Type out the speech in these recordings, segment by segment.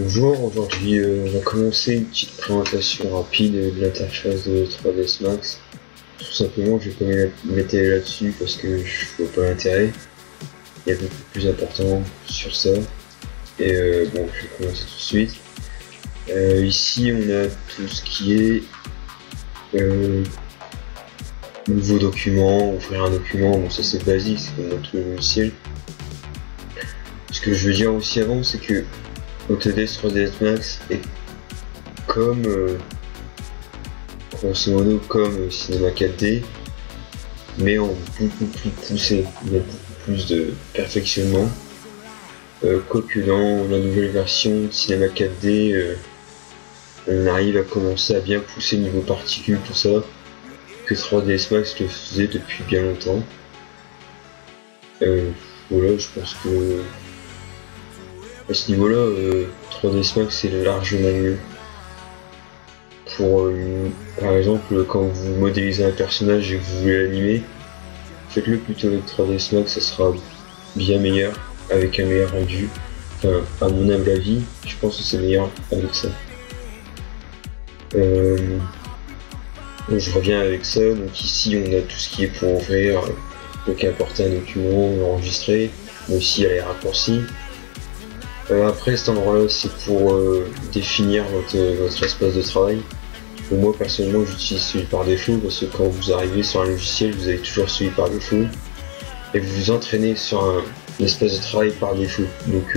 Bonjour, aujourd'hui on va commencer une petite présentation rapide de l'interface de 3ds Max. Tout simplement, je vais pas m'étaler là-dessus parce que je vois pas l'intérêt. Il y a beaucoup plus important sur ça. Et bon, je vais commencer tout de suite. Ici, on a tout ce qui est nouveau document, ouvrir un document. Bon, ça c'est basique, c'est comme dans tout le logiciel. Ce que je veux dire aussi avant, c'est que Autodesk 3ds Max est comme grosso modo comme Cinema 4D, mais en beaucoup plus poussé. Il y a beaucoup plus de perfectionnement. Quoique dans la nouvelle version de Cinema 4D, on arrive à commencer à bien pousser niveau particules, tout ça, que 3ds Max le faisait depuis bien longtemps. Voilà, je pense que à ce niveau-là, 3ds Max c'est largement mieux. Pour par exemple, quand vous modélisez un personnage et que vous voulez l'animer, faites-le plutôt avec 3ds Max, ça sera bien meilleur, avec un meilleur rendu. Enfin, à mon humble avis, je pense que c'est meilleur avec ça. Donc je reviens avec ça, donc ici on a tout ce qui est pour ouvrir, donc importer un document, l'enregistrer, mais aussi à les raccourcis. Après cet endroit là c'est pour définir votre espace de travail. Pour moi personnellement j'utilise celui par défaut parce que quand vous arrivez sur un logiciel vous avez toujours celui par défaut et vous vous entraînez sur un espace de travail par défaut. Donc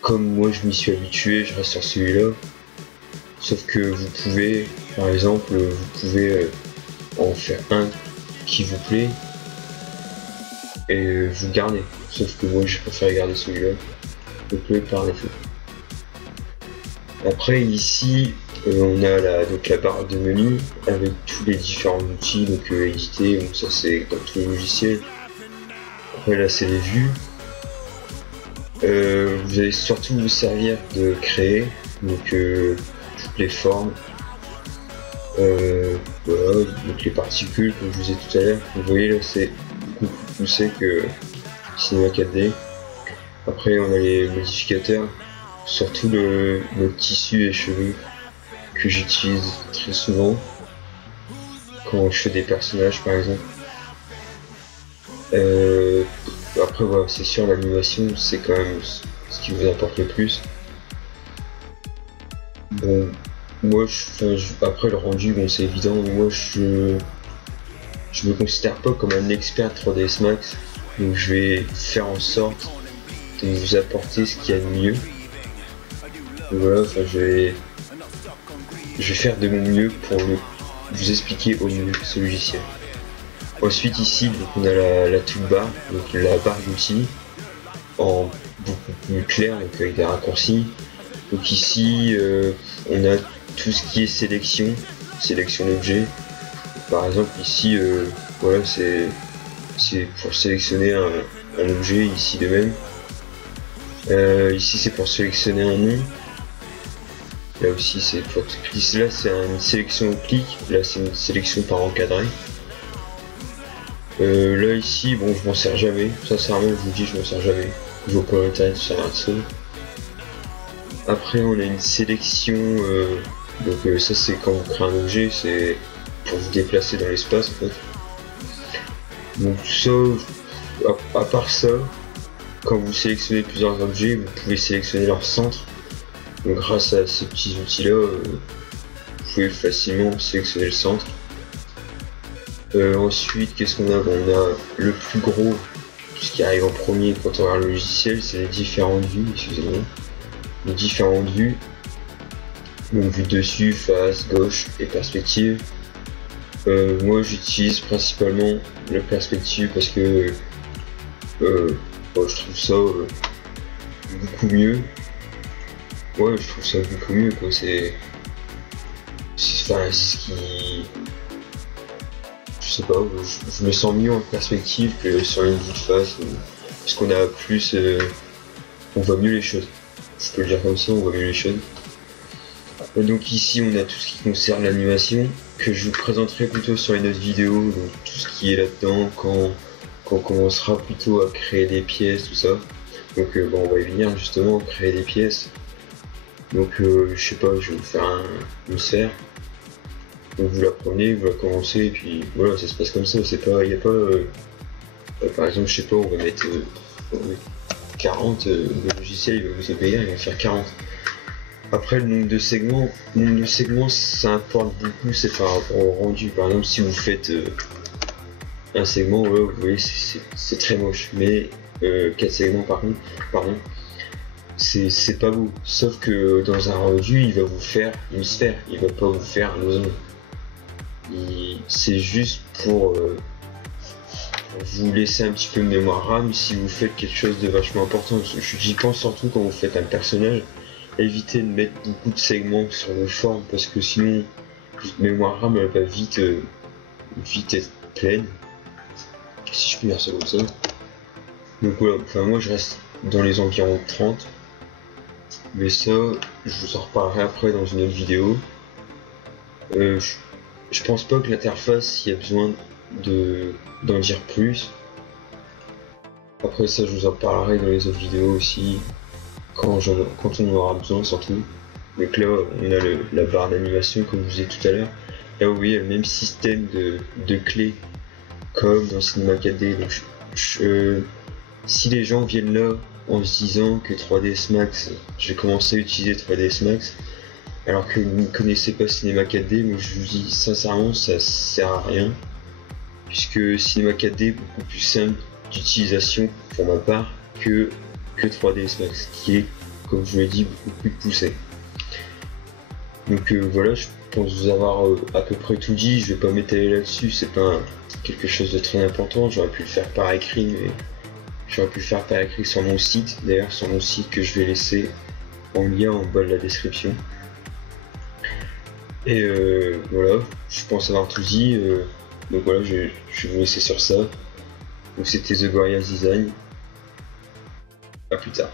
comme moi je m'y suis habitué, je reste sur celui-là. Sauf que vous pouvez, par exemple, vous pouvez en faire un qui vous plaît et vous gardez. Sauf que moi je préfère garder celui-là, donc le par défaut. Après ici on a donc la barre de menu avec tous les différents outils, donc éditer, donc ça c'est dans tous les logiciels. Après là c'est les vues. Vous allez surtout vous servir de créer, donc toutes les formes. Voilà, donc les particules comme je vous ai tout à l'heure, vous voyez là c'est beaucoup plus poussé que Cinema 4D. Après on a les modificateurs, surtout le tissu et cheveux que j'utilise très souvent quand je fais des personnages par exemple. Après voilà, c'est sûr l'animation c'est quand même ce qui vous importe le plus. Bon, moi après le rendu bon c'est évident, moi je me considère pas comme un expert 3ds Max, donc je vais faire en sorte de vous apporter ce qu'il y a de mieux. Donc voilà, enfin je vais faire de mon mieux pour vous expliquer au mieux ce logiciel. Ensuite ici donc, on a la toolbar, donc la barre d'outils en beaucoup plus clair donc avec des raccourcis. Donc ici on a tout ce qui est sélection d'objets. Par exemple ici voilà c'est pour sélectionner un objet ici de même. Ici c'est pour sélectionner un nom. Là aussi c'est pour là c'est une sélection au clic, là c'est une sélection par encadré. Là ici bon je m'en sers jamais, sincèrement je vous dis je m'en sers jamais. Je vois pas l'intérêt de faire un saut. Après on a une sélection, donc ça c'est quand vous créez un objet, c'est pour vous déplacer dans l'espace en fait. Donc ça, à part ça, quand vous sélectionnez plusieurs objets, vous pouvez sélectionner leur centre. Donc grâce à ces petits outils là, vous pouvez facilement sélectionner le centre. Ensuite, qu'est-ce qu'on a? Bon, on a le plus gros, tout ce qui arrive en premier quand on regarde le logiciel, c'est les différentes vues, excusez-moi. Les différentes vues. Donc vue dessus, face, gauche et perspective. Moi j'utilise principalement la perspective parce que bon, je trouve ça beaucoup mieux. Ouais, je trouve ça beaucoup mieux quoi. C'est ce qui, je sais pas, je me sens mieux en perspective que sur une vue de face parce qu'on a plus, on voit mieux les choses. Je peux le dire comme ça, on voit mieux les choses. Et donc ici on a tout ce qui concerne l'animation que je vous présenterai plutôt sur une autre vidéo, donc tout ce qui est là-dedans quand on commencera plutôt à créer des pièces, tout ça. Donc bon, on va y venir justement, créer des pièces. Donc je sais pas, je vais vous faire une sphère. Donc vous la prenez, vous la commencez, et puis voilà, ça se passe comme ça. C'est pas, y a pas, par exemple, je sais pas, on va mettre 40, le logiciel il va vous obéir, il va faire 40. Après le nombre de segments, ça importe beaucoup, c'est par rapport au rendu. Par exemple, si vous faites un segment, ouais, vous voyez, c'est très moche, mais 4 segments par contre, pardon, c'est pas beau. Sauf que dans un rendu, il va vous faire une sphère, il va pas vous faire un losange. C'est juste pour vous laisser un petit peu de mémoire RAM si vous faites quelque chose de vachement important. J'y pense surtout quand vous faites un personnage. Évitez de mettre beaucoup de segments sur vos formes parce que sinon votre mémoire RAM elle va vite être pleine, si je puis dire ça comme ça. Donc voilà, enfin moi je reste dans les environs de 30, mais ça je vous en reparlerai après dans une autre vidéo. Je pense pas que l'interface, il y a besoin d'en dire plus. Après ça, je vous en parlerai dans les autres vidéos aussi, quand on en aura besoin surtout. Donc là, on a la barre d'animation comme je vous ai dit tout à l'heure. Là, vous voyez, le même système de clés comme dans Cinema 4D. Donc, si les gens viennent là en se disant que 3ds Max, je vais commencer à utiliser 3ds Max, alors que vous ne connaissez pas Cinema 4D, moi je vous dis sincèrement ça sert à rien, puisque Cinema 4D est beaucoup plus simple d'utilisation pour ma part que 3ds Max, qui est, comme je vous l'ai dit, beaucoup plus poussé. Donc voilà, je pense vous avoir à peu près tout dit, je vais pas m'étaler là-dessus, c'est pas quelque chose de très important, j'aurais pu le faire par écrit, mais j'aurais pu le faire par écrit sur mon site, d'ailleurs sur mon site que je vais laisser en lien en bas de la description. Et voilà, je pense avoir tout dit, donc voilà, je vais vous laisser sur ça. Donc c'était The Gorillaz Design, à plus tard.